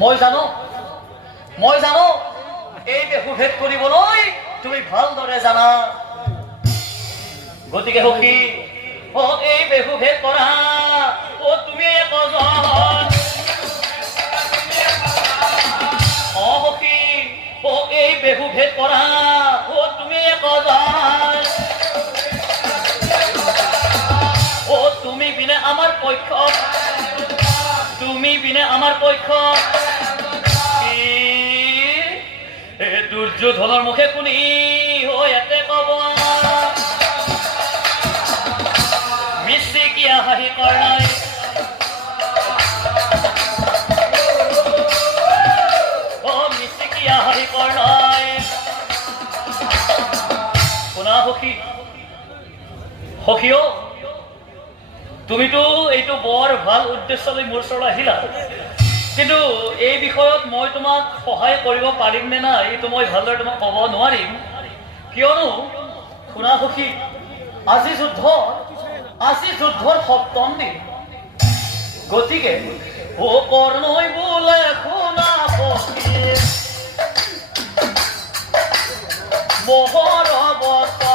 মই জানো এই বেহুভেদ কৰিবলৈ তুমি ভালদৰে জানা। গতিকে সখী এই বেহুভেদ কৰা তুমি একজন সখী এই বেহুভেদ কৰা তুমি একজন তুমি বিনে আমাৰ পক্ষ দুৰ্যোধনেৰ মুখে শুনি এতে কব মিছিকিয়া হাঁহি কৰ্ণাই মিছিকিয়া হাঁহি কৰ্ণাই শুনা সখী তুমিতো এইটো বৰ ভাল উদ্দেশ্য লৈ মোৰ ওচৰলৈ আহিলা, কিন্তু এই বিষয়ত মই তোমাক সহায় কৰিব পাৰিম নে নাই এইটো মই ভালদৰে তোমাক ক'ব নোৱাৰিম। কিয়নো শুনা সখী, আজি যুদ্ধৰ সপ্তম দিন। গতিকে কৰ্ণই বোলে শুনা সখী মোহৰ অৱস্থা